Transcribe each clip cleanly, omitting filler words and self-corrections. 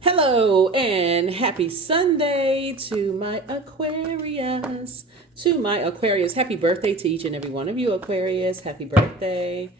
Hello and happy Sunday to my Aquarius. To my Aquarius, happy birthday to each and every one of you, Aquarius. Happy birthday.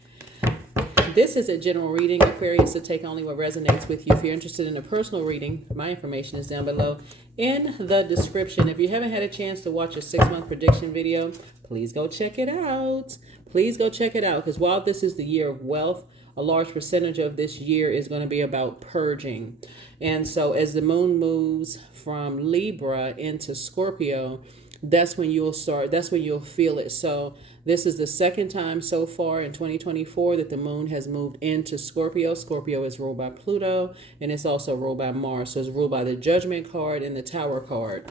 This is a general reading, Aquarius, to take only what resonates with you. If you're interested in a personal reading, my information is down below in the description. If you haven't had a chance to watch a 6-month prediction video, please go check it out. Please go check it out, because while this is the year of wealth, a large percentage of this year is going to be about purging. And so as the moon moves from Libra into Scorpio, that's when you'll feel it. So this is the second time so far in 2024 that the moon has moved into Scorpio. Scorpio is ruled by Pluto, and it's also ruled by Mars. So it's ruled by the Judgment card and the Tower card.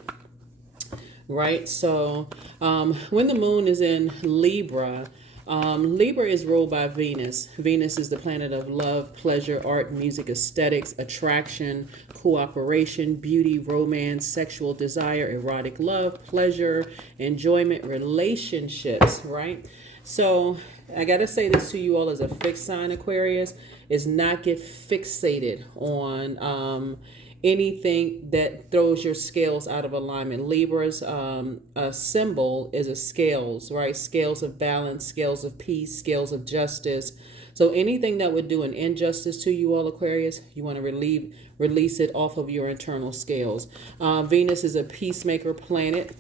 Right? So when the moon is in Libra, Libra is ruled by Venus. Venus is the planet of love, pleasure, art, music, aesthetics, attraction, cooperation, beauty, romance, sexual desire, erotic love, pleasure, enjoyment, relationships, right? So I got to say this to you all as a fixed sign, Aquarius, is not get fixated on anything that throws your scales out of alignment. Libra's symbol is a scales, right? Scales of balance, scales of peace, scales of justice. So anything that would do an injustice to you all, Aquarius, you want to release it off of your internal scales. Venus is a peacemaker planet.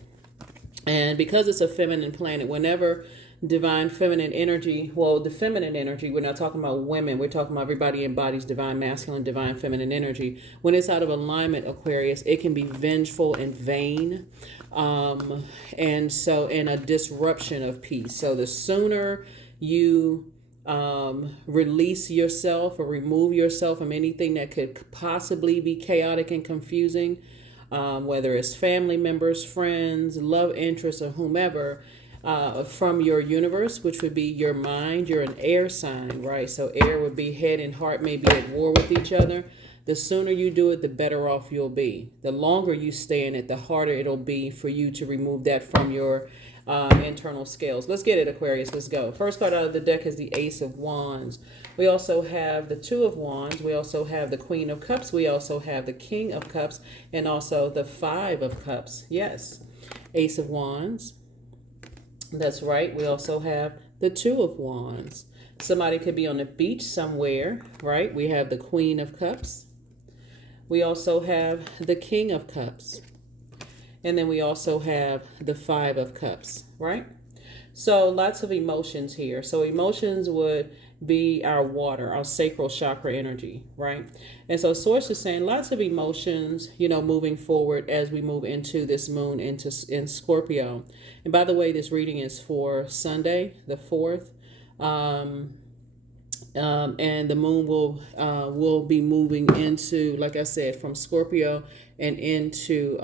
And because it's a feminine planet, whenever divine feminine energy, well, the feminine energy, we're not talking about women, we're talking about everybody embodies divine masculine, divine feminine energy. When it's out of alignment, Aquarius, it can be vengeful and vain, and a disruption of peace. So the sooner you release yourself or remove yourself from anything that could possibly be chaotic and confusing, whether it's family members, friends, love interests, or whomever, from your universe, which would be your mind. You're an air sign, right? So air would be head and heart may be at war with each other. The sooner you do it, the better off you'll be. The longer you stay in it, the harder it'll be for you to remove that from your internal scales. Let's get it, Aquarius. Let's go. First card out of the deck is the Ace of Wands. We also have the Two of Wands. We also have the Queen of Cups. We also have the King of Cups, and also the Five of Cups. Yes. Ace of Wands. That's right. We also have the Two of Wands. Somebody could be on the beach somewhere, right? We have the Queen of Cups. We also have the King of Cups. And then we also have the Five of Cups, right? So lots of emotions here. So emotions would be our water, our sacral chakra energy, right? And so Source is saying lots of emotions, moving forward as we move into this moon in Scorpio. And by the way, this reading is for Sunday, the 4th. And the moon will be moving into, like I said, from Scorpio and into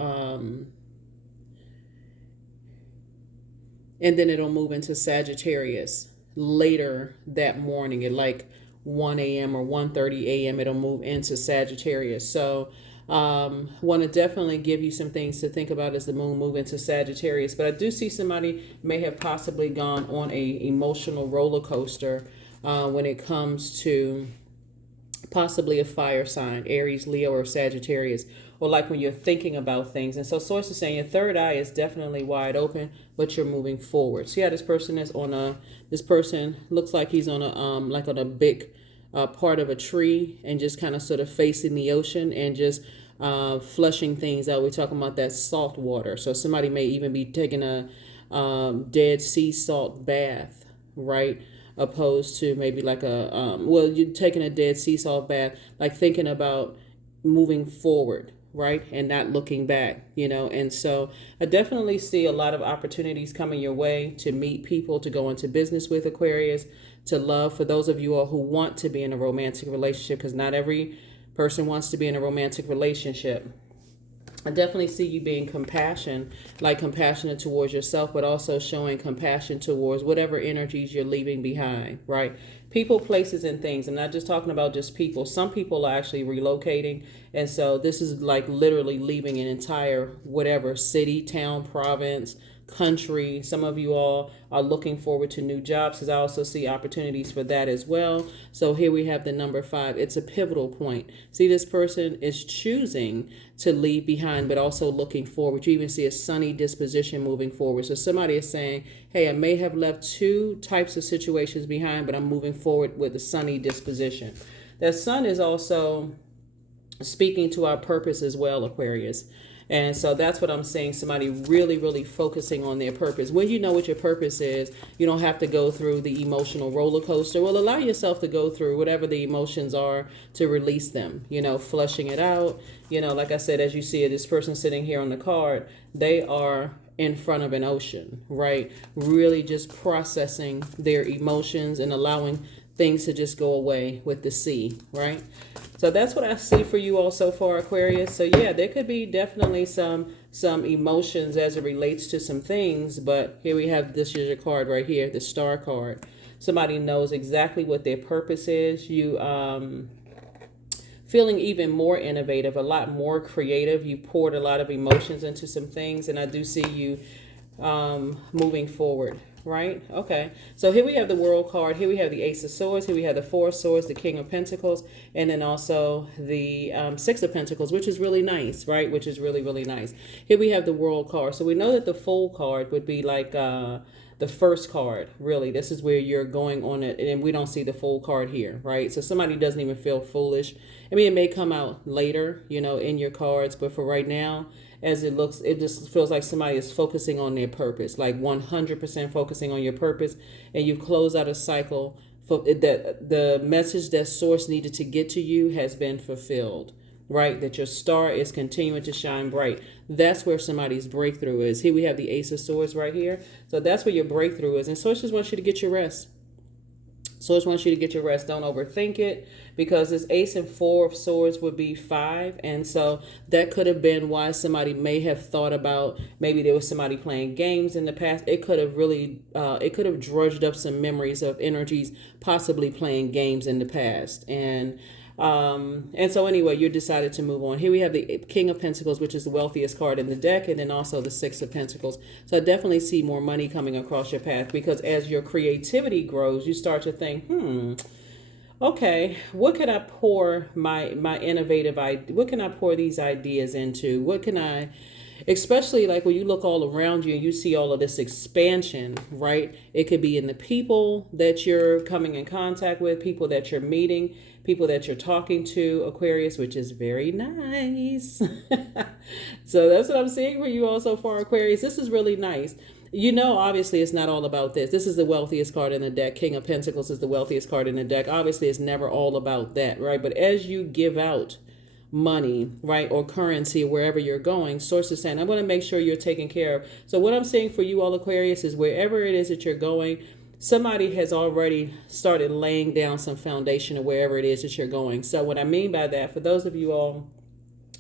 and then it'll move into Sagittarius later that morning at like 1 a.m. or 1:30 a.m. It'll move into Sagittarius. So want to definitely give you some things to think about as the moon move into Sagittarius. But I do see somebody may have possibly gone on a emotional roller coaster when it comes to possibly a fire sign, Aries, Leo, or Sagittarius, or like when you're thinking about things. And so Source is saying your third eye is definitely wide open, but you're moving forward. See how this person is this person looks like he's on a big part of a tree and just kind of sort of facing the ocean and just flushing things out. We're talking about that salt water. So somebody may even be taking a Dead Sea salt bath, right? Opposed to maybe like you're taking a Dead Sea salt bath, like thinking about moving forward, right? And not looking back, And so I definitely see a lot of opportunities coming your way to meet people, to go into business with, Aquarius, to love. For those of you all who want to be in a romantic relationship, because not every person wants to be in a romantic relationship. I definitely see you being compassionate towards yourself, but also showing compassion towards whatever energies you're leaving behind, right? People, places, and things. I'm not just talking about just people. Some people are actually relocating. And so this is like literally leaving an entire whatever city, town, province, country. Some of you all are looking forward to new jobs, because I also see opportunities for that as well. So here we have the number 5. It's a pivotal point. See, this person is choosing to leave behind, but also looking forward. You even see a sunny disposition moving forward. So somebody is saying, hey, I may have left 2 types of situations behind, but I'm moving forward with a sunny disposition. That sun is also speaking to our purpose as well, Aquarius. And so that's what I'm saying. Somebody really, really focusing on their purpose. When you know what your purpose is, you don't have to go through the emotional roller coaster. Well, allow yourself to go through whatever the emotions are to release them, flushing it out. Like I said, as you see it, this person sitting here on the card, they are in front of an ocean, right? Really just processing their emotions and allowing things to just go away with the sea, right? So that's what I see for you all so far, Aquarius. So yeah, there could be definitely some emotions as it relates to some things, but here we have, this is your card right here, the Star card. Somebody knows exactly what their purpose is. You feeling even more innovative, a lot more creative. You poured a lot of emotions into some things, and I do see you moving forward. Right? Okay. So here we have the World card. Here we have the Ace of Swords. Here we have the Four of Swords, the King of Pentacles, and then also the Six of Pentacles, which is really nice, right? Which is really, really nice. Here we have the World card. So we know that the Fool card would be like the first card, really. This is where you're going on it, and we don't see the Fool card here, right? So somebody doesn't even feel foolish. I mean, it may come out later, in your cards, but for right now, as it looks, it just feels like somebody is focusing on their purpose, like 100% focusing on your purpose, and you close out a cycle for that. The message that source needed to get to you has been fulfilled, right? That your star is continuing to shine bright. That's where somebody's breakthrough is. Here we have the Ace of Swords right here. So that's where your breakthrough is. And source just wants you to get your rest. Source wants you to get your rest. Don't overthink it, because this Ace and Four of Swords would be 5. And so that could have been why somebody may have thought about, maybe there was somebody playing games in the past. It could have really, it could have drudged up some memories of energies possibly playing games in the past. And so anyway, you decided to move on. Here we have the King of Pentacles, which is the wealthiest card in the deck, and then also the Six of Pentacles. So I definitely see more money coming across your path, because as your creativity grows, you start to think, okay, what could I pour my innovative idea? What can I pour these ideas into? What can I, especially like when you look all around you and you see all of this expansion, right? It could be in the people that you're coming in contact with, people that you're meeting, people that you're talking to, Aquarius, which is very nice. So that's what I'm seeing for you all so far, Aquarius. This is really nice. Obviously it's not all about this. This is the wealthiest card in the deck. King of Pentacles is the wealthiest card in the deck. Obviously it's never all about that, right? But as you give out money, right, or currency wherever you're going, source is saying, I'm going to make sure you're taken care of. So what I'm saying for you all, Aquarius, is wherever it is that you're going, somebody has already started laying down some foundation of wherever it is that you're going. So what I mean by that, for those of you all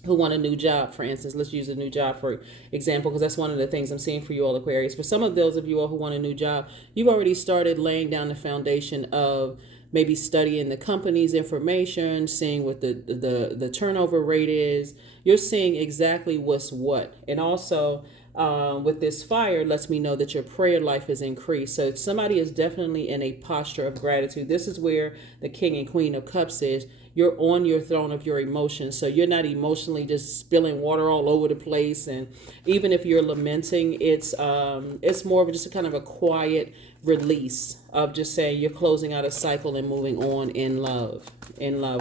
who want a new job, for instance, let's use a new job for example, because that's one of the things I'm seeing for you all, Aquarius. For some of those of you all who want a new job, you've already started laying down the foundation of maybe studying the company's information, seeing what the turnover rate is. You're seeing exactly what's what. And also with this fire, lets me know that your prayer life is increased. So somebody is definitely in a posture of gratitude. This is where the King and Queen of Cups is. You're on your throne of your emotions. So you're not emotionally just spilling water all over the place. And even if you're lamenting, it's more of just a kind of a quiet release of just saying you're closing out a cycle and moving on in love,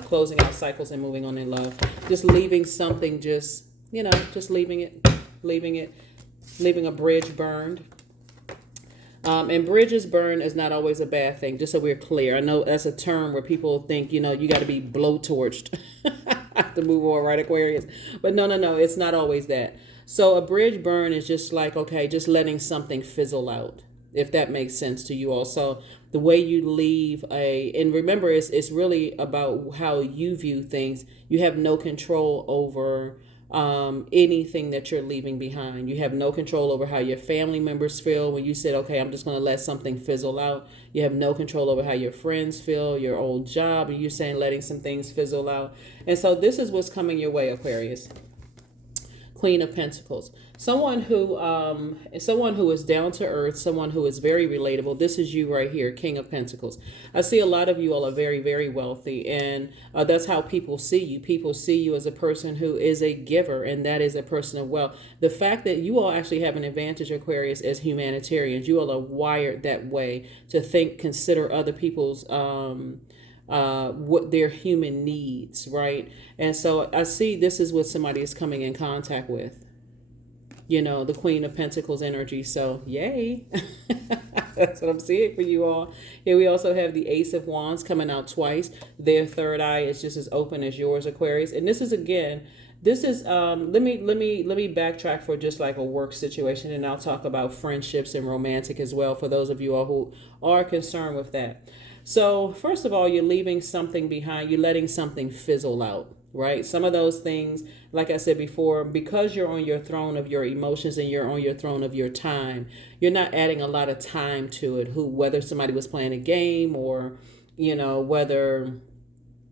closing out cycles and moving on in love, just leaving something, just leaving it, leaving a bridge burned. And bridges burn is not always a bad thing, just so we're clear. I know that's a term where people think, you got to be blowtorched to move on, right, Aquarius? But no, it's not always that. So a bridge burn is just like, okay, just letting something fizzle out, if that makes sense to you all. So the way you leave and remember, it's really about how you view things. You have no control over anything that you're leaving behind. You have no control over how your family members feel when you said, okay, I'm just going to let something fizzle out. You have no control over how your friends feel, your old job, and you're saying letting some things fizzle out. And so this is what's coming your way, Aquarius. Queen of Pentacles. Someone who is down to earth, someone who is very relatable. This is you right here, King of Pentacles. I see a lot of you all are very, very wealthy, and that's how people see you. People see you as a person who is a giver, and that is a person of wealth. The fact that you all actually have an advantage, Aquarius, as humanitarians. You all are wired that way to think, consider other people's what their human needs, right? And so I see this is what somebody is coming in contact with, you know, the Queen of Pentacles energy. So yay. That's what I'm seeing for you all. Here we also have the Ace of Wands coming out twice. Their third eye is just as open as yours, Aquarius. And this is, again, this is let me backtrack for just like a work situation, and I'll talk about friendships and romantic as well for those of you all who are concerned with that. So first of all, you're leaving something behind. You're letting something fizzle out, right? Some of those things, like I said before, because you're on your throne of your emotions and you're on your throne of your time, you're not adding a lot of time to it. Whether somebody was playing a game, or, you know, whether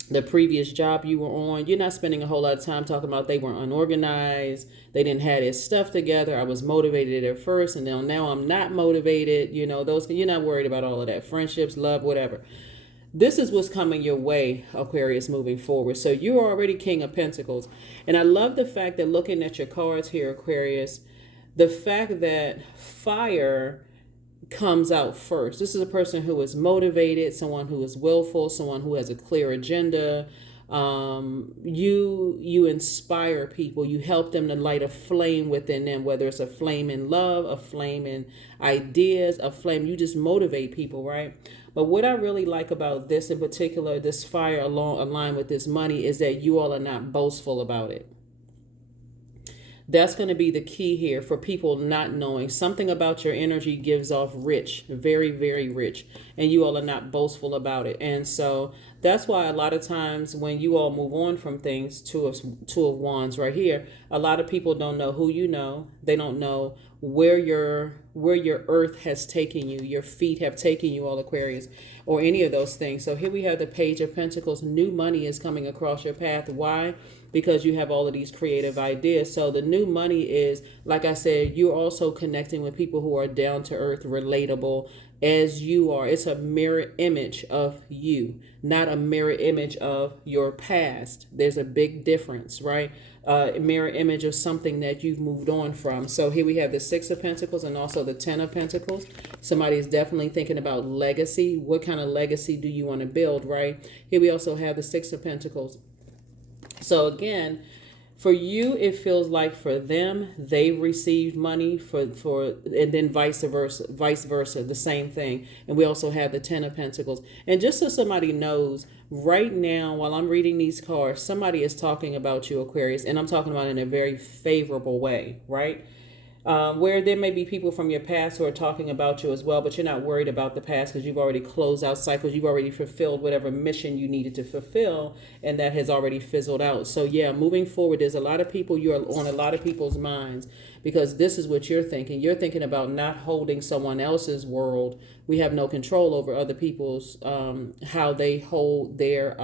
the previous job you were on, you're not spending a whole lot of time talking about they were unorganized, they didn't have their stuff together, I was motivated at first and now I'm not motivated. You know, those, you're not worried about all of that. Friendships, love, whatever. This is what's coming your way, Aquarius, moving forward. So you're already King of Pentacles. And I love the fact that, looking at your cards here, Aquarius, the fact that fire comes out first. This is a person who is motivated, someone who is willful, someone who has a clear agenda. You inspire people. You help them to light a flame within them, whether it's a flame in love, a flame in ideas, a flame. You just motivate people, right? But what I really like about this in particular, this fire aligned with this money, is that you all are not boastful about it. That's going to be the key here for people not knowing. Something about your energy gives off rich, very, very rich, and you all are not boastful about it. And so that's why a lot of times when you all move on from things, two of Wands right here, a lot of people don't know who you know. They don't know where your earth has taken you, your feet have taken you, all Aquarius, or any of those things. So here we have the Page of Pentacles. New money is coming across your path. Why? Because you have all of these creative ideas. So the new money is, like I said, you're also connecting with people who are down to earth, relatable as you are. It's a mirror image of you, not a mirror image of your past. There's a big difference, right? A mirror image of something that you've moved on from. So here we have the Six of Pentacles and also the Ten of Pentacles. Somebody is definitely thinking about legacy. What kind of legacy do you want to build, right? Here we also have the Six of Pentacles. So again, for you, it feels like for them, they received money and then vice versa, the same thing. And we also have the Ten of Pentacles. And just so somebody knows, right now, while I'm reading these cards, somebody is talking about you, Aquarius, and I'm talking about in a very favorable way, right? Where there may be people from your past who are talking about you as well, but you're not worried about the past because you've already closed out cycles. You've already fulfilled whatever mission you needed to fulfill, and that has already fizzled out. So yeah, moving forward, there's a lot of people, you're on a lot of people's minds, because this is what you're thinking. You're thinking about not holding someone else's world. We have no control over other people's, how they hold their,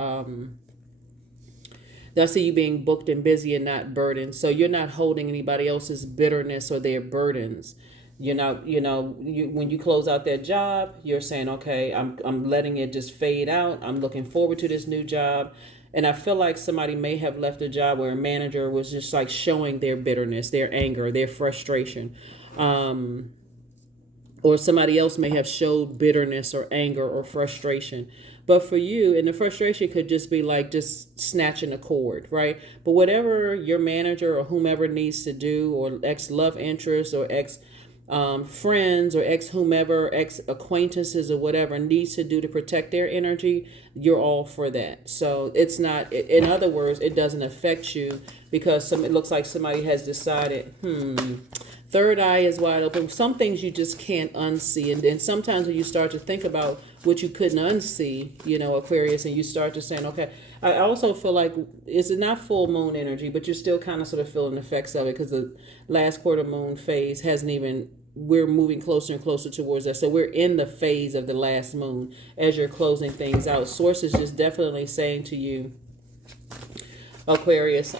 I see you being booked and busy and not burdened. So you're not holding anybody else's bitterness or their burdens. You're not, when you close out that job, you're saying, okay, I'm letting it just fade out. I'm looking forward to this new job. And I feel like somebody may have left a job where a manager was just like showing their bitterness, their anger, their frustration. Or somebody else may have showed bitterness or anger or frustration. But for you, and the frustration could just be like just snatching a cord, right? But whatever your manager or whomever needs to do, or ex-love interest or ex-friends or ex-whomever, ex-acquaintances or whatever needs to do to protect their energy, you're all for that. So it's not, in other words, it doesn't affect you because it looks like somebody has decided, third eye is wide open. Some things you just can't unsee. And then sometimes when you start to think about what you couldn't unsee, Aquarius, and you start to saying, okay, I also feel like it's not full moon energy, but you're still kind of sort of feeling the effects of it because the last quarter moon phase we're moving closer and closer towards that. So we're in the phase of the last moon as you're closing things out. Source is just definitely saying to you, Aquarius,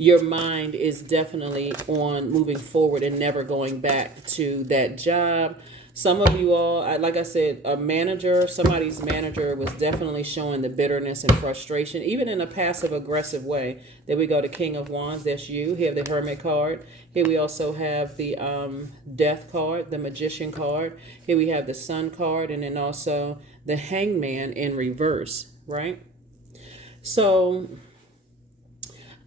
your mind is definitely on moving forward and never going back to that job. Some of you all, like I said, somebody's manager was definitely showing the bitterness and frustration, even in a passive aggressive way. Then we go to King of Wands, that's you. Here the Hermit card. Here we also have the Death card, the Magician card. Here we have the Sun card, and then also the Hangman in reverse, right? So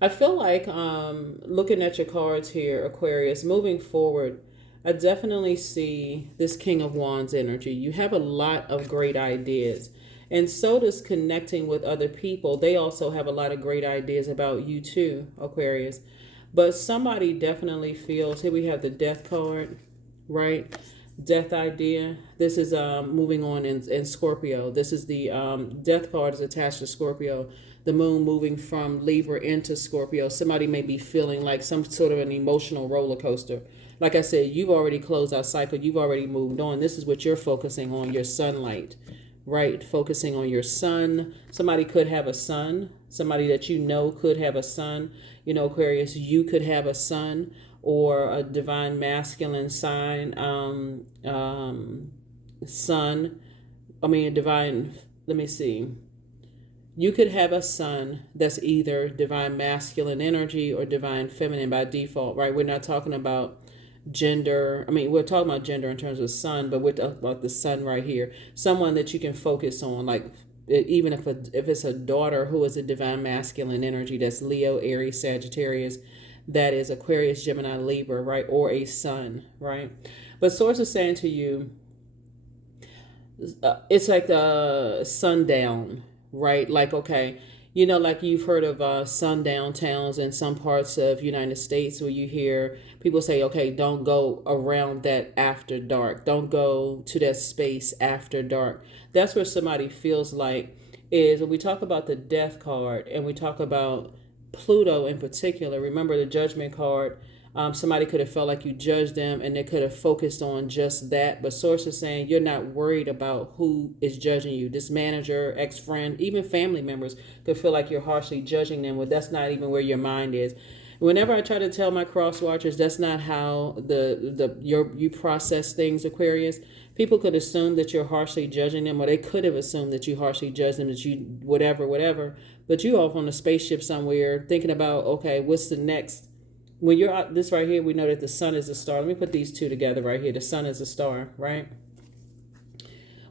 I feel like looking at your cards here, Aquarius, moving forward, I definitely see this King of Wands energy. You have a lot of great ideas. And so does connecting with other people. They also have a lot of great ideas about you too, Aquarius. But somebody definitely feels, here we have the Death card, right? Death idea. This is moving on in Scorpio. This is the Death card is attached to Scorpio. The moon moving from Libra into Scorpio. Somebody may be feeling like some sort of an emotional roller coaster. Like I said, you've already closed our cycle. You've already moved on. This is what you're focusing on, your sunlight, right? Focusing on your sun. Somebody could have a son. Somebody that you know could have a son. You know, Aquarius, you could have a son or a divine masculine sign, son. I mean, a divine, let me see. You could have a son that's either divine masculine energy or divine feminine by default, right? We're not talking about gender. I mean, we're talking about gender in terms of sun, but we're talking about the sun right here. Someone that you can focus on, like even if it's a daughter who is a divine masculine energy, that's Leo, Aries, Sagittarius, that is Aquarius, Gemini, Libra, right? Or a son, right? But Source is saying to you, it's like a sundown, right? Like, okay, you know, like you've heard of sundown towns in some parts of United States where you hear people say, okay, don't go around that after dark. Don't go to that space after dark. That's where somebody feels like is when we talk about the Death card and we talk about Pluto in particular. Remember the Judgment card. Somebody could have felt like you judged them and they could have focused on just that. But Source is saying you're not worried about who is judging you. This manager, ex-friend, even family members could feel like you're harshly judging them. Well, that's not even where your mind is. Whenever I try to tell my cross watchers, that's not how you process things, Aquarius. People could assume that you're harshly judging them, or they could have assumed that you harshly judged them, that you whatever. But you off on a spaceship somewhere thinking about, okay, what's the next? When you're out, this right here, we know that the sun is a star. Let me put these two together right here. The sun is a star, right?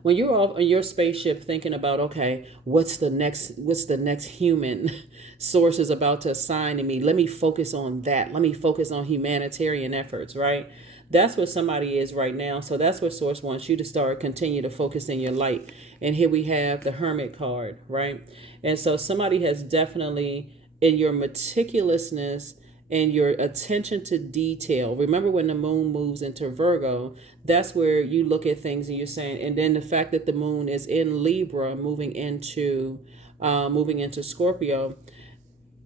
When you're off on your spaceship thinking about, okay, what's the next human Source is about to assign to me? Let me focus on that. Let me focus on humanitarian efforts, right? That's where somebody is right now. So that's where Source wants you to continue to focus in your light. And here we have the Hermit card, right? And so somebody has definitely, in your meticulousness and your attention to detail. Remember when the moon moves into Virgo, that's where you look at things and you're saying, and then the fact that the moon is in Libra moving into Scorpio,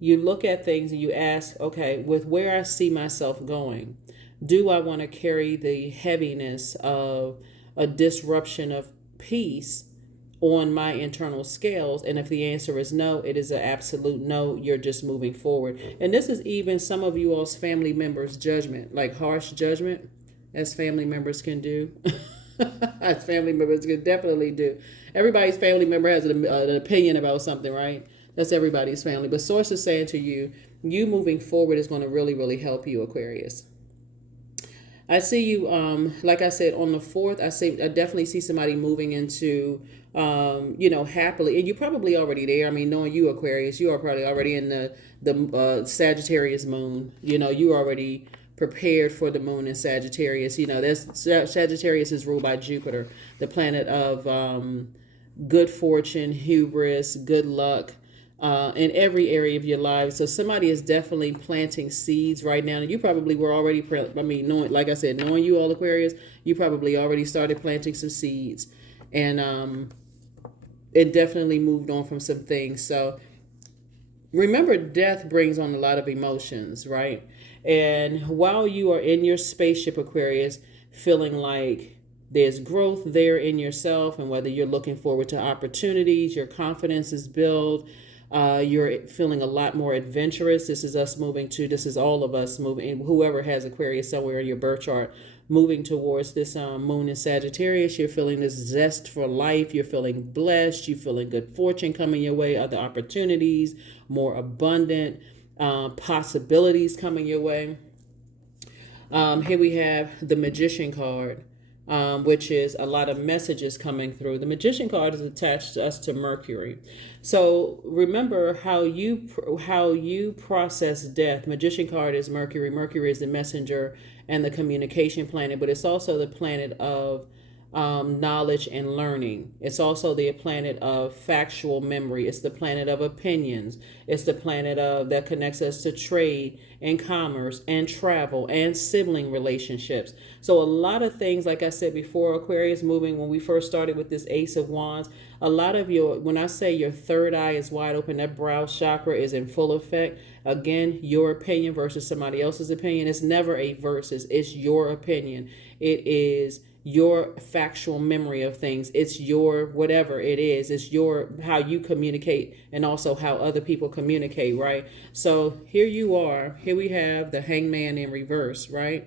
you look at things and you ask, okay, with where I see myself going, do I want to carry the heaviness of a disruption of peace on my internal scales? And if the answer is no, it is an absolute no. You're just moving forward. And this is even some of you all's family members' judgment, like harsh judgment, as family members can do. As family members can definitely do. Everybody's family member has an opinion about something, right? That's everybody's family. But Source is saying to you, you moving forward is going to really, really help you, Aquarius. I see you, like I said, on the 4th, I definitely see somebody moving into, happily, and you're probably already there. I mean, knowing you, Aquarius, you are probably already in the Sagittarius moon. You know, you already prepared for the moon in Sagittarius. You know, Sagittarius is ruled by Jupiter, the planet of good fortune, hubris, good luck. In every area of your life. So somebody is definitely planting seeds right now. And you probably were already, knowing you all, Aquarius, you probably already started planting some seeds. And it definitely moved on from some things. So remember, death brings on a lot of emotions, right? And while you are in your spaceship, Aquarius, feeling like there's growth there in yourself, and whether you're looking forward to opportunities, your confidence is built, You're feeling a lot more adventurous. This is all of us moving, whoever has Aquarius somewhere in your birth chart, moving towards this moon in Sagittarius. You're feeling this zest for life. You're feeling blessed. You're feeling good fortune coming your way, other opportunities, more abundant possibilities coming your way. Here we have the Magician card, which is a lot of messages coming through. The Magician card is attached to us to Mercury. So remember how you process death. Magician card is Mercury. Mercury is the messenger and the communication planet, but it's also the planet of knowledge and learning. It's also the planet of factual memory. It's the planet of opinions. It's the planet of that connects us to trade and commerce and travel and sibling relationships. So a lot of things, like I said before, Aquarius moving, when we first started with this Ace of Wands, a lot of when I say your third eye is wide open, that brow chakra is in full effect. Again, your opinion versus somebody else's opinion. It's never a versus. It's your opinion. It is your factual memory of things. It's your whatever it is. It's your how you communicate and also how other people communicate, right? So here you are. Here we have the Hangman in reverse, right?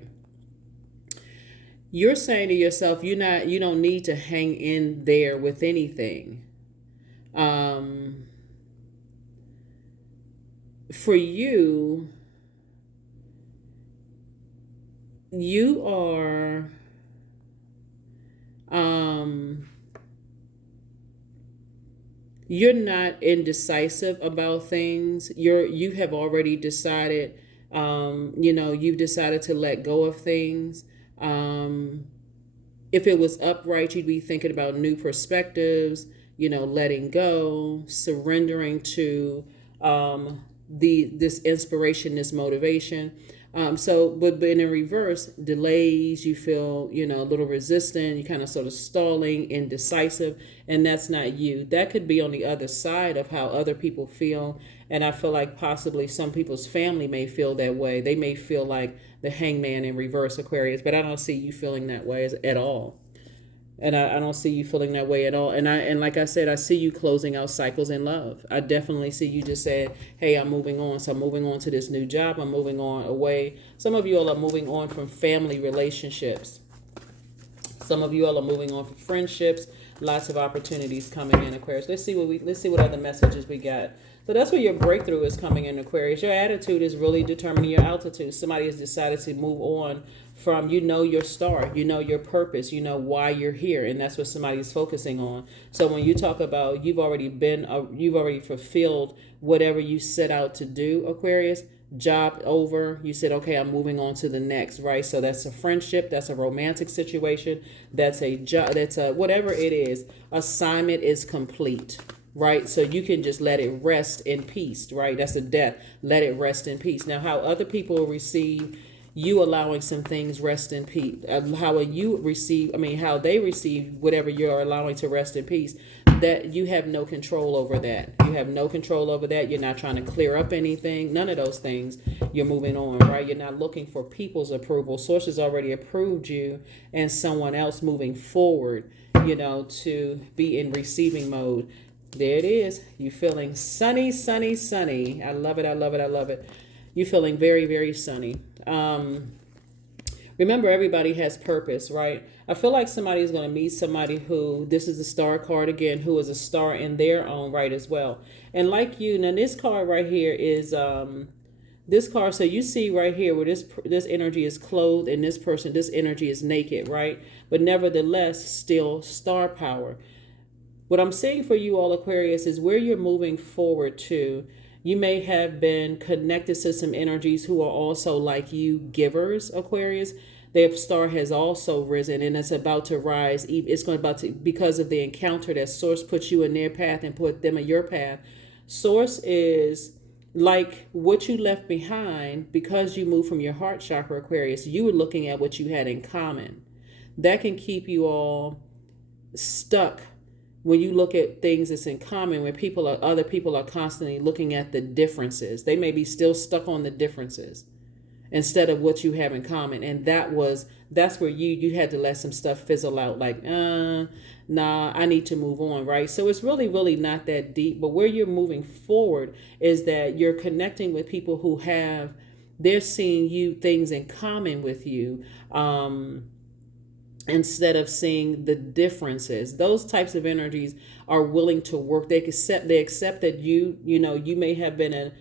You're saying to yourself, you don't need to hang in there with anything. For you, you are you're not indecisive about things. You have already decided, you've decided to let go of things. If it was upright, you'd be thinking about new perspectives, letting go, surrendering to this inspiration, this motivation. But in a reverse, delays, you feel, a little resistant, you kind of sort of stalling, indecisive, and that's not you. That could be on the other side of how other people feel. And I feel like possibly some people's family may feel that way. They may feel like the Hangman in reverse, Aquarius, but I don't see you feeling that way at all. And I don't see you feeling that way at all. And like I said, I see you closing out cycles in love. I definitely see you just saying, hey, I'm moving on. So I'm moving on to this new job. I'm moving on away. Some of you all are moving on from family relationships. Some of you all are moving on from friendships. Lots of opportunities coming in, Aquarius. Let's see what other messages we got. So that's where your breakthrough is coming in, Aquarius. Your attitude is really determining your altitude. Somebody has decided to move on from, your star, your purpose, why you're here. And that's what somebody's focusing on. So when you talk about you've already fulfilled whatever you set out to do, Aquarius, job over, you said, okay, I'm moving on to the next, right? So that's a friendship, that's a romantic situation, that's a job, that's a whatever it is, assignment is complete. Right? So you can just let it rest in peace, right? That's a death. Let it rest in peace. Now, how other people receive you allowing some things rest in peace, how they receive whatever you're allowing to rest in peace, that you have no control over that. You have no control over that. You're not trying to clear up anything. None of those things. You're moving on, right? You're not looking for people's approval. Source has already approved you and someone else moving forward, to be in receiving mode. There it is. You're feeling sunny, sunny, sunny. I love it. I love it. I love it. You're feeling very, very sunny. Remember, everybody has purpose, right? I feel like somebody is going to meet somebody who, this is the star card again, who is a star in their own right as well. And like you, now this card right here is this card. So you see right here where this energy is clothed and this energy is naked, right? But nevertheless, still star power. What I'm saying for you all, Aquarius, is where you're moving forward to. You may have been connected to some energies who are also like you, givers, Aquarius. Their star has also risen and it's about to rise. It's because of the encounter that Source puts you in their path and put them in your path. Source is like what you left behind because you moved from your heart chakra, Aquarius. You were looking at what you had in common. That can keep you all stuck. When you look at things that's in common, where other people are constantly looking at the differences, they may be still stuck on the differences. instead of what you have in common. And that's where you had to let some stuff fizzle out, like nah, I need to move on, right? So it's really not that deep. But where you're moving forward is that you're connecting with people who they're seeing you things in common with you, instead of seeing the differences. Those types of energies are willing to work. They accept that you may have been a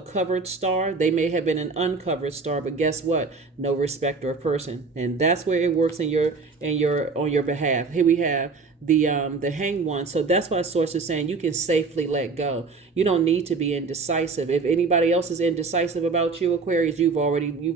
covered star. They may have been an uncovered star, but guess what? No respecter of person. And that's where it works on your behalf. Here we have the hanged one. So that's why Source is saying you can safely let go. You don't need to be indecisive. If anybody else is indecisive about you, Aquarius,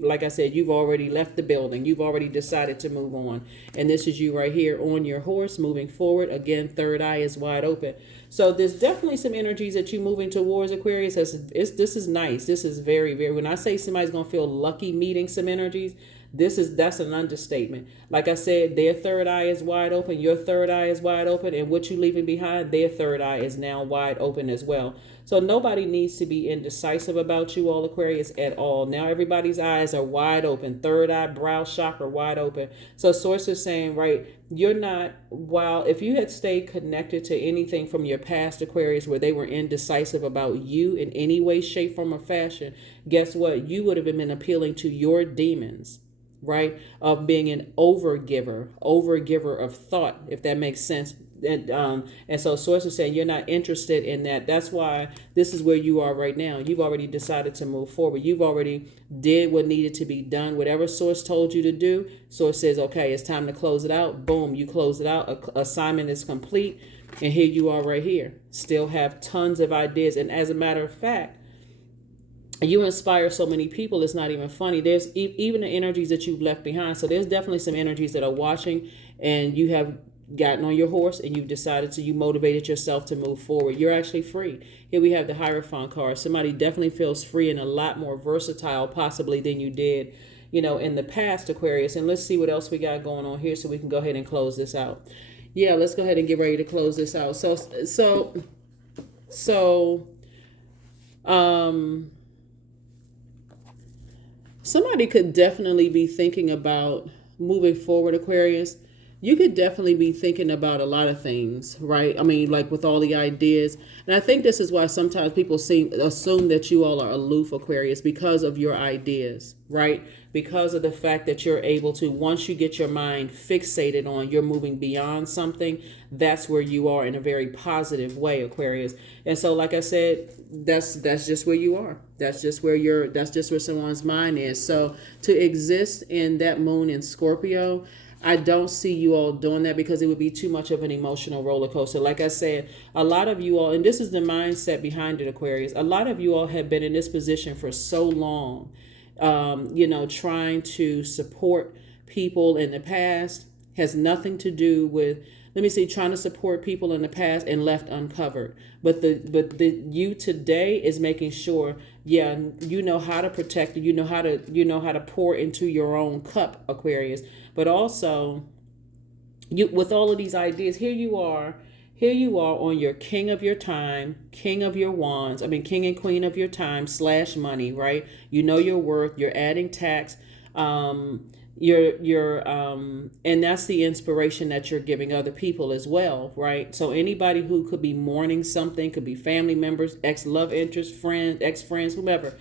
like I said, you've already left the building. You've already decided to move on. And this is you right here on your horse moving forward. Again, third eye is wide open. So there's definitely some energies that you're moving towards, Aquarius. This is nice. This is very, very, when I say somebody's going to feel lucky meeting some energies, that's an understatement. Like I said, their third eye is wide open. Your third eye is wide open. And what you leaving behind, their third eye is now wide open as well. So nobody needs to be indecisive about you all, Aquarius, at all. Now everybody's eyes are wide open. Third eye, brow chakra wide open. So Source is saying, right, you're not, while if you had stayed connected to anything from your past, Aquarius, where they were indecisive about you in any way, shape, form, or fashion, guess what? You would have been appealing to your demons, right, of being an overgiver of thought, if that makes sense. And so Source is saying you're not interested in that. That's why this is where you are right now. You've already decided to move forward. You've already did what needed to be done. Whatever Source told you to do, Source says, okay, it's time to close it out. Boom, you close it out. Assignment is complete. And here you are right here. Still have tons of ideas. And as a matter of fact, you inspire so many people, it's not even funny. There's even the energies that you've left behind. So there's definitely some energies that are watching, and you have gotten on your horse and you've decided you motivated yourself to move forward. You're actually free. Here we have the Hierophant card. Somebody definitely feels free and a lot more versatile possibly than you did, in the past, Aquarius. And let's see what else we got going on here so we can go ahead and close this out. Yeah, let's go ahead and get ready to close this out. Somebody could definitely be thinking about moving forward, Aquarius. You could definitely be thinking about a lot of things, right? I mean, like with all the ideas. And I think this is why sometimes people assume that you all are aloof, Aquarius, because of your ideas, right? Because of the fact that you're able to, once you get your mind fixated on you're moving beyond something, that's where you are in a very positive way, Aquarius. And so, like I said, that's just where you are. That's just where someone's mind is. So to exist in that moon in Scorpio, I don't see you all doing that because it would be too much of an emotional roller coaster. Like I said, a lot of you all, and this is the mindset behind it, Aquarius, a lot of you all have been in this position for so long, trying to support people in the past has nothing to do with, trying to support people in the past and left uncovered. But you today is making sure, you know how to protect it. You know how to pour into your own cup, Aquarius. But also, with all of these ideas, here you are on your king of your time, king of your wands. King and queen of your time / money, right? You know your worth. You're adding tax. And that's the inspiration that you're giving other people as well, right? So anybody who could be mourning something, could be family members, ex-love interest, friends, ex-friends, whoever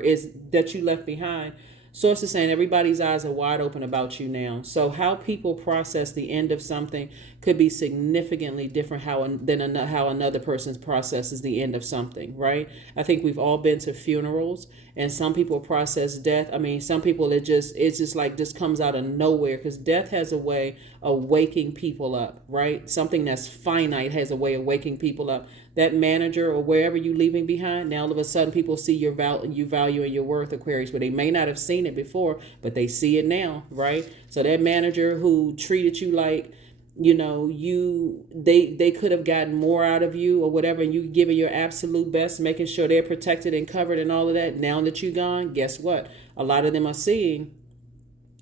is that you left behind. Source is saying everybody's eyes are wide open about you now. So how people process the end of something could be significantly different than how another person processes the end of something, right? I think we've all been to funerals, and some people process death. Some people it's just like this comes out of nowhere, because death has a way of waking people up, right? Something that's finite has a way of waking people up. That manager or wherever you're leaving behind, now all of a sudden people see your value and your worth, Aquarius, but they may not have seen it before, but they see it now, right? So that manager who treated you like, they could have gotten more out of you or whatever, and you giving your absolute best, making sure they're protected and covered and all of that. Now that you're gone, guess what? A lot of them are seeing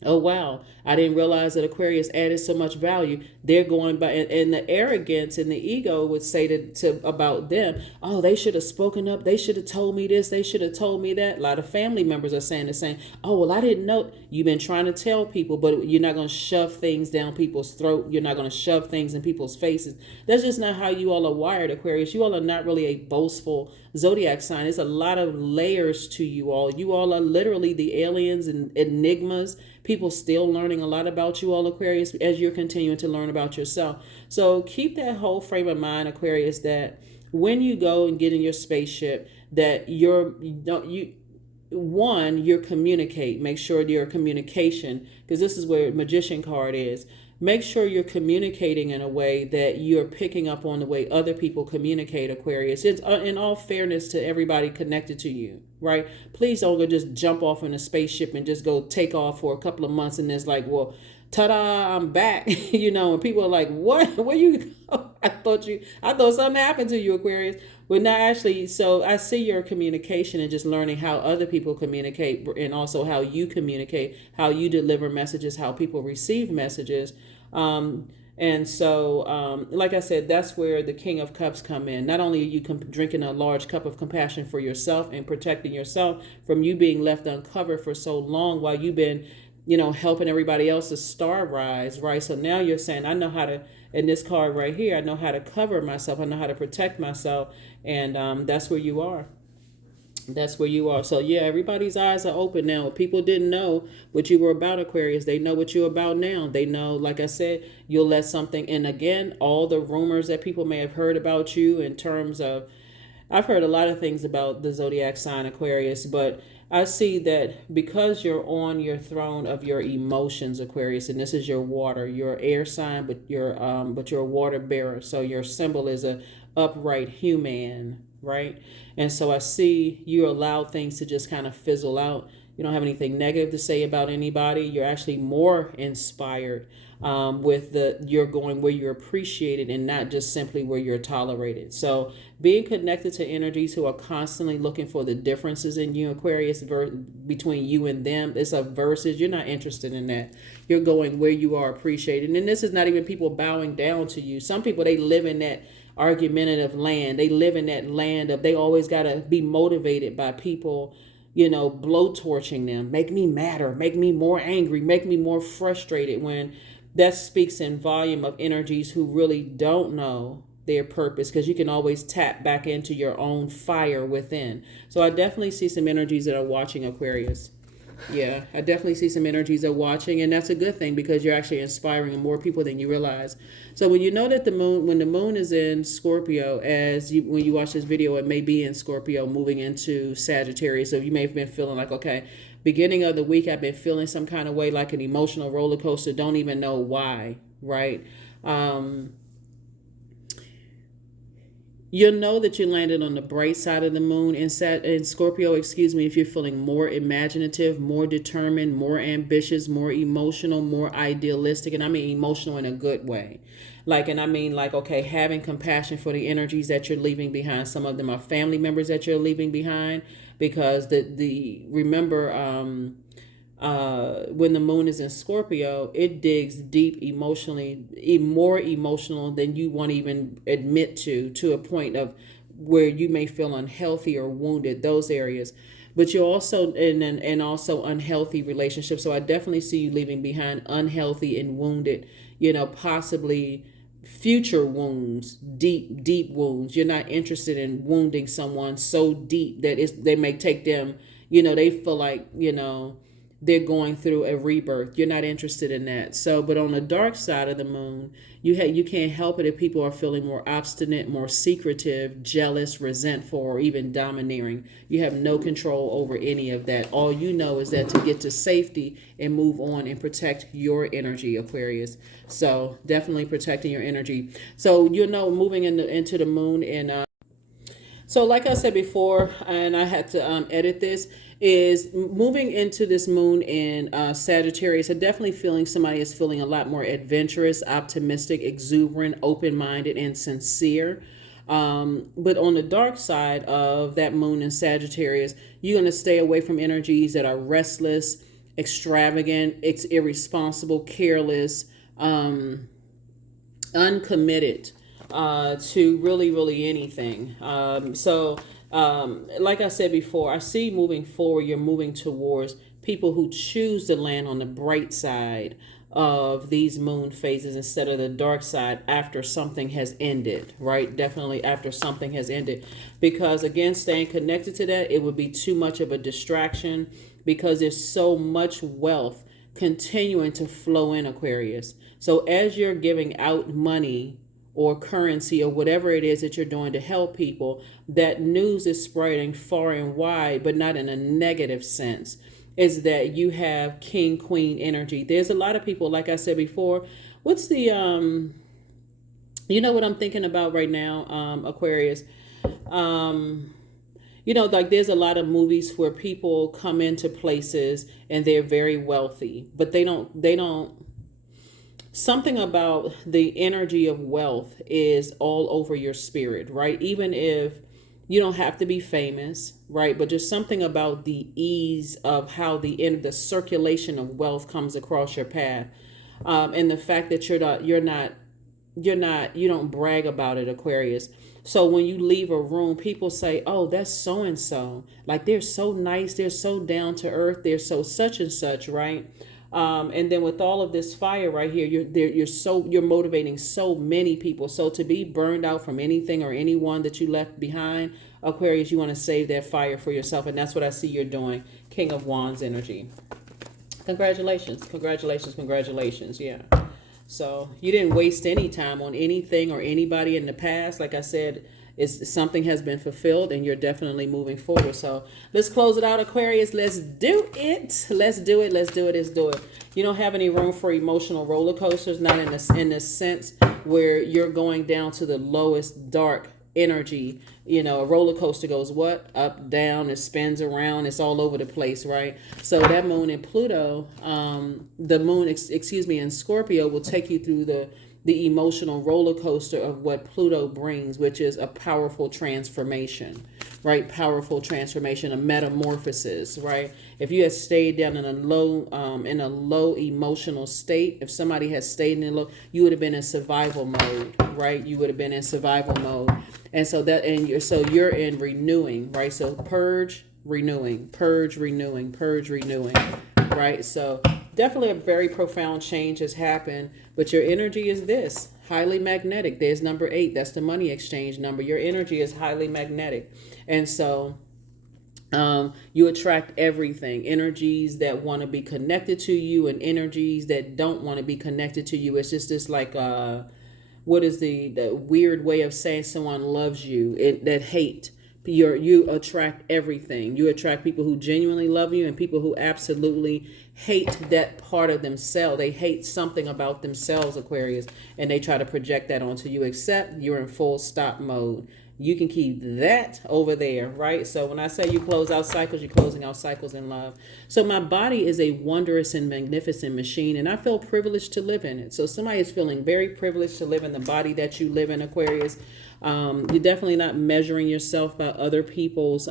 Oh wow, I didn't realize that Aquarius added so much value. They're going by, and the arrogance and the ego would say to about them, oh, they should have spoken up, they should have told me this, they should have told me that. A lot of family members are saying the same. Oh well, I didn't know. You've been trying to tell people, but you're not going to shove things down people's throat. You're not going to shove things in people's faces. That's just not how you all are wired, Aquarius. You all are not really a boastful zodiac sign. There's a lot of layers to you all. You all are literally the aliens and enigmas. People still learning a lot about you all, Aquarius, as you're continuing to learn about yourself. So keep that whole frame of mind, Aquarius, that when you go and get in your spaceship, that you're communicate. Make sure your communication, because this is where magician card is. Make sure you're communicating in a way that you're picking up on the way other people communicate, Aquarius. It's in all fairness to everybody connected to you, right? Please don't go just jump off in a spaceship and just go take off for a couple of months and it's like, well, ta-da, I'm back. And people are like, what? Where you go? I thought something happened to you, Aquarius. But not actually. So I see your communication and just learning how other people communicate, and also how you communicate, how you deliver messages, how people receive messages. And so, like I said, that's where the King of Cups come in. Not only are you drinking a large cup of compassion for yourself and protecting yourself from you being left uncovered for so long while you've been, helping everybody else's star rise, right? So now you're saying, I know how to, in this card right here, I know how to cover myself. I know how to protect myself. And that's where you are. That's where you are. So yeah, everybody's eyes are open now. If people didn't know what you were about, Aquarius, they know what you're about now. They know, like I said, you'll let something, and again, all the rumors that people may have heard about you in terms of, I've heard a lot of things about the zodiac sign Aquarius, but I see that because you're on your throne of your emotions, Aquarius, and this is your water, your air sign, but you're a water bearer. So your symbol is a upright human, right? And so I see you allow things to just kind of fizzle out. You don't have anything negative to say about anybody. You're actually more inspired with you're going where you're appreciated and not just simply where you're tolerated. So being connected to energies who are constantly looking for the differences in you, Aquarius, between you and them, it's a versus. You're not interested in that. You're going where you are appreciated. And this is not even people bowing down to you. Some people, they live in that argumentative land. They live in that land of, they always got to be motivated by people, blowtorching them. Make me madder, make me more angry, make me more frustrated, when that speaks in volume of energies who really don't know their purpose, because you can always tap back into your own fire within. So I definitely see some energies that are watching, Aquarius. Yeah, I definitely see some energies that are watching, and that's a good thing because you're actually inspiring more people than you realize. So when you know that when the moon is in Scorpio, when you watch this video, it may be in Scorpio moving into Sagittarius. So you may have been feeling like, okay, beginning of the week, I've been feeling some kind of way, like an emotional roller coaster. Don't even know why, right? You'll know that you landed on the bright side of the moon in Scorpio, if you're feeling more imaginative, more determined, more ambitious, more emotional, more idealistic. And I mean emotional in a good way. Okay, having compassion for the energies that you're leaving behind. Some of them are family members that you're leaving behind, because remember, when the moon is in Scorpio, it digs deep emotionally, more emotional than you want to even admit to a point of where you may feel unhealthy or wounded, those areas. But you're also and also unhealthy relationships. So I definitely see you leaving behind unhealthy and wounded, possibly future wounds, deep wounds. You're not interested in wounding someone so deep that they may take them, they feel like, they're going through a rebirth. You're not interested in that. So, but on the dark side of the moon, you can't help it if people are feeling more obstinate, more secretive, jealous, resentful, or even domineering. You have no control over any of that. All you know is that to get to safety and move on and protect your energy, Aquarius. So definitely protecting your energy. So moving into the moon, and so like I said before, and I had to edit this, is moving into this moon in Sagittarius. I'm definitely feeling somebody is feeling a lot more adventurous, optimistic, exuberant, open-minded, and sincere. But on the dark side of that moon in Sagittarius, you're going to stay away from energies that are restless extravagant, it's irresponsible, careless, uncommitted to really anything. Like I said before, I see moving forward, you're moving towards people who choose to land on the bright side of these moon phases instead of the dark side after something has ended, right? Definitely after something has ended. Because again, staying connected to that, it would be too much of a distraction because there's so much wealth continuing to flow in, Aquarius. So as you're giving out money or currency or whatever it is that you're doing to help people, that news is spreading far and wide, but not in a negative sense. Is that you have king, queen energy. There's a lot of people, like I said before, what's the, you know what I'm thinking about right now, Aquarius? Like there's a lot of movies where people come into places and they're very wealthy, but they don't, something about the energy of wealth is all over your spirit, right? Even if you don't have to be famous, right? But just something about the ease of how the circulation of wealth comes across your path, and the fact that you don't brag about it, Aquarius. So when you leave a room, people say, "Oh, that's so and so. Like they're so nice, they're so down to earth, they're so such and such," right? And then with all of this fire right here, you're motivating so many people. So to be burned out from anything or anyone that you left behind, Aquarius, you want to save that fire for yourself, and that's what I see you're doing. King of Wands energy. Congratulations, congratulations, congratulations. Yeah. So you didn't waste any time on anything or anybody in the past. Like I said, something has been fulfilled and you're definitely moving forward. So let's close it out, Aquarius. Let's do it. Let's do it. Let's do it. Let's do it. You don't have any room for emotional roller coasters, not in the sense where you're going down to the lowest dark energy. A roller coaster goes what? Up, down, it spins around, it's all over the place, right? So that moon in Pluto, the moon, in Scorpio will take you through the emotional roller coaster of what Pluto brings, which is a powerful transformation, right? Powerful transformation, a metamorphosis, right? If you had stayed down in a low emotional state, if somebody had stayed in low, you would have been in survival mode, right? You would have been in survival mode. And so you're in renewing, right? So purge, renewing, purge, renewing, purge, renewing, right? So definitely a very profound change has happened, but your energy is this, highly magnetic. There's number 8. That's the money exchange number. Your energy is highly magnetic. And so you attract everything, energies that want to be connected to you and energies that don't want to be connected to you. It's just this like, what is the weird way of saying someone loves you? That hate. You attract everything. You attract people who genuinely love you and people who absolutely hate that part of themselves. They hate something about themselves, Aquarius, and they try to project that onto you, except you're in full stop mode. You can keep that over there, right? So when I say you close out cycles, you're closing out cycles in love. So my body is a wondrous and magnificent machine, and I feel privileged to live in it. So somebody is feeling very privileged to live in the body that you live in, Aquarius. You're definitely not measuring yourself by other people's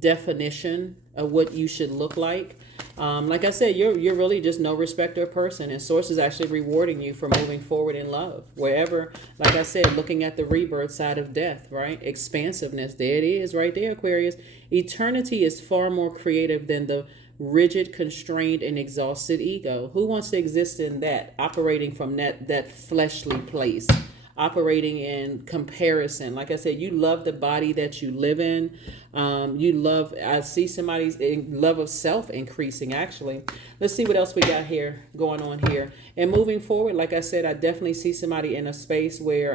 definition of what you should look like. Like I said, you're really just no respecter of person, and Source is actually rewarding you for moving forward in love. Wherever, like I said, looking at the rebirth side of death, right? Expansiveness, there it is right there, Aquarius. Eternity is far more creative than the rigid, constrained, and exhausted ego. Who wants to exist in that, operating from that fleshly place? Operating in comparison. Like I said, you love the body that you live in. I see somebody's love of self increasing, actually. Let's see what else we got here going on here. And moving forward, like I said, I definitely see somebody in a space where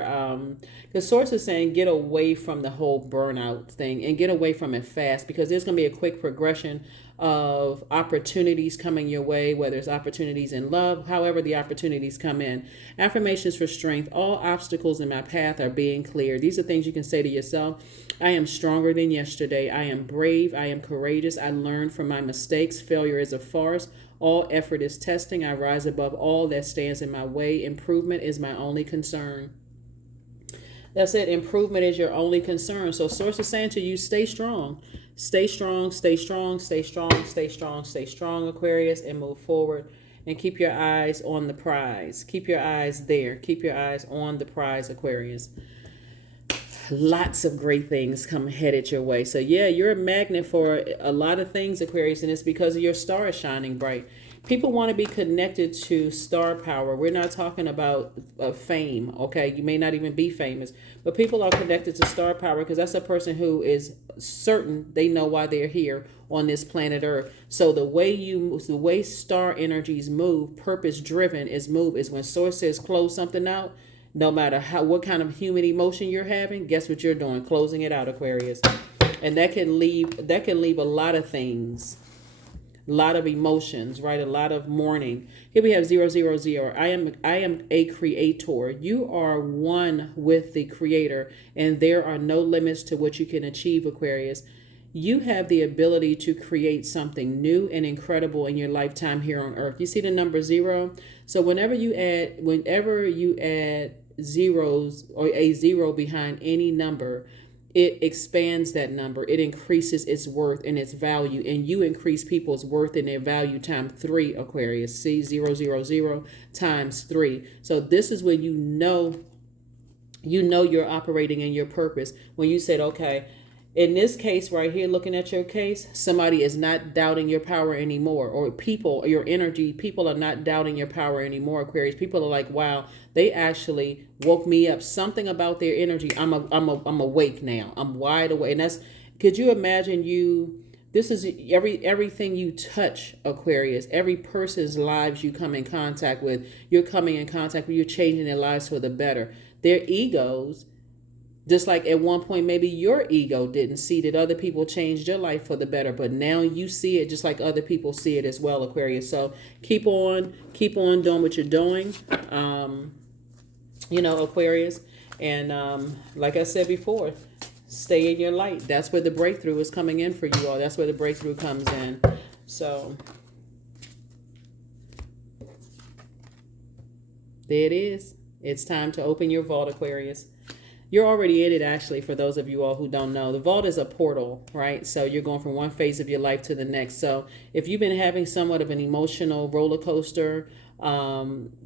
the Source is saying get away from the whole burnout thing and get away from it fast, because there's going to be a quick progression of opportunities coming your way, whether it's opportunities in love, however the opportunities come in. Affirmations for strength. All obstacles in my path are being cleared. These are things you can say to yourself. I am stronger than yesterday. I am brave. I am courageous. I learn from my mistakes. Failure is a farce. All effort is testing. I rise above all that stands in my way. Improvement is my only concern. That's it. Improvement is your only concern. So source is saying to you, stay strong. Stay strong, stay strong, stay strong, stay strong, stay strong, Aquarius, and move forward. And keep your eyes on the prize. Keep your eyes there. Keep your eyes on the prize, Aquarius. Lots of great things come headed your way. So yeah, you're a magnet for a lot of things, Aquarius, and it's because of your star is shining bright. People want to be connected to star power. We're not talking about fame, okay? You may not even be famous, but people are connected to star power because that's a person who is certain they know why they're here on this planet Earth. So the way star energies move, purpose driven is when source says close something out. No matter what kind of human emotion you're having, guess what you're doing? Closing it out, Aquarius. And that can leave a lot of things, a lot of emotions, right? A lot of mourning. Here we have 000. I am a creator. You are one with the creator, and there are no limits to what you can achieve, Aquarius. You have the ability to create something new and incredible in your lifetime here on Earth. You see the number 0? So whenever you add zeros or a 0 behind any number, it expands that number. It increases its worth and its value, and you increase people's worth and their value times 3, Aquarius. See, 000 times 3. So this is when you know you're operating in your purpose. When you said, okay, in this case right here, looking at your case, somebody is not doubting your power anymore, or your energy, people are not doubting your power anymore, Aquarius. People are like, wow, they actually woke me up. Something about their energy. I'm awake now. I'm wide awake. And that's, could you imagine this is everything you touch, Aquarius, every person's lives you come in contact with, you're changing their lives for the better. Their egos, just like at one point, maybe your ego didn't see that other people changed your life for the better, but now you see it just like other people see it as well, Aquarius. So keep on doing what you're doing, Aquarius. And like I said before, stay in your light. That's where the breakthrough is coming in for you all. That's where the breakthrough comes in. So there it is. It's time to open your vault, Aquarius. You're already in it, actually, for those of you all who don't know. The vault is a portal, right? So you're going from one phase of your life to the next. So if you've been having somewhat of an emotional roller coaster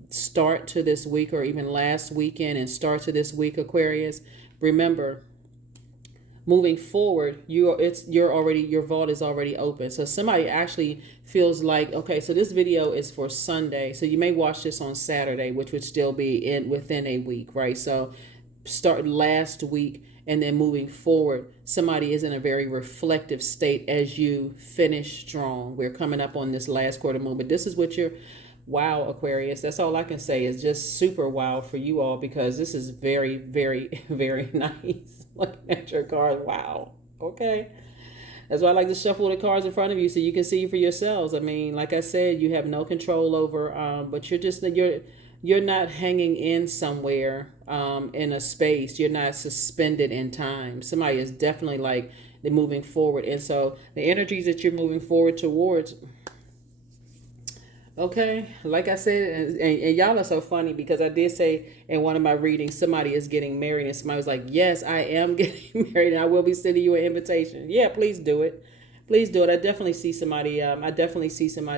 start to this week, or even last weekend and start to this week, Aquarius, remember, moving forward, your vault is already open. So somebody actually feels like, okay, so this video is for Sunday. So you may watch this on Saturday, which would still be within a week, right? So start last week and then moving forward, somebody is in a very reflective state as you finish strong. We're coming up on this last quarter moon, but this is what wow, Aquarius. That's all I can say is just super wow for you all, because this is very, very, very nice. Looking at your cards, wow. Okay. That's why I like to shuffle the cards in front of you so you can see for yourselves. I mean, like I said, you have no control over, but you're not hanging in somewhere in a space. You're not suspended in time. Somebody is definitely like they're moving forward. And so the energies that you're moving forward towards, okay, like I said, and y'all are so funny, because I did say in one of my readings, somebody is getting married, and somebody was like, yes, I am getting married, and I will be sending you an invitation. Yeah, please do it. Please do it. I definitely see somebody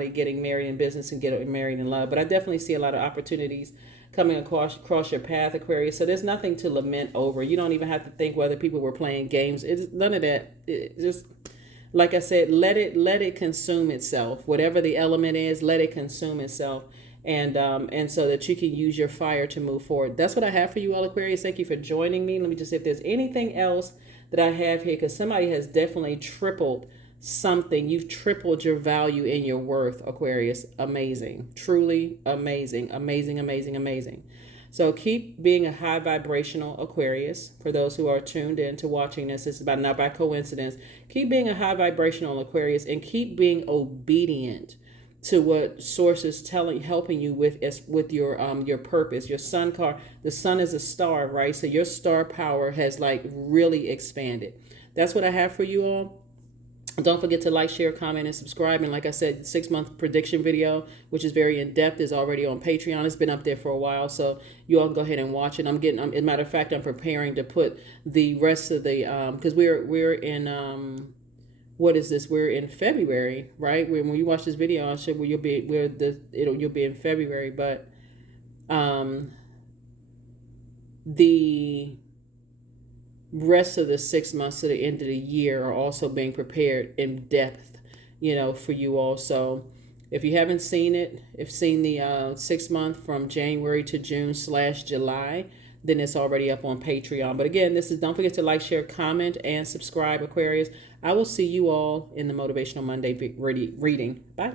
getting married in business and getting married in love, but I definitely see a lot of opportunities coming across your path, Aquarius. So there's nothing to lament over. You don't even have to think whether people were playing games. It's none of that. It just, like I said, let it consume itself. Whatever the element is, let it consume itself. And so that you can use your fire to move forward. That's what I have for you all, Aquarius. Thank you for joining me. Let me just see if there's anything else that I have here, because somebody has definitely tripled something. You've tripled your value and your worth, Aquarius. Amazing. Truly amazing. Amazing, amazing, amazing. So keep being a high vibrational Aquarius. For those who are tuned in to watching this, it's not by coincidence. Keep being a high vibrational Aquarius, and keep being obedient to what source is helping you with your purpose. Your sun card, the sun is a star, right? So your star power has like really expanded. That's what I have for you all. Don't forget to like, share, comment, and subscribe. And like I said, 6-month prediction video, which is very in-depth, is already on Patreon. It's been up there for a while, so you all go ahead and watch it. As a matter of fact, I'm preparing to put the rest of the, because we're in, what is this? We're in February, right? When you watch this video, I'll show where you'll be, you'll be in February, but the rest of the 6 months to the end of the year are also being prepared in depth, for you all. So if you haven't seen it, if seen the 6 month from January to June/July, then it's already up on Patreon. But again, don't forget to like, share, comment, and subscribe, Aquarius. I will see you all in the Motivational Monday reading. Bye.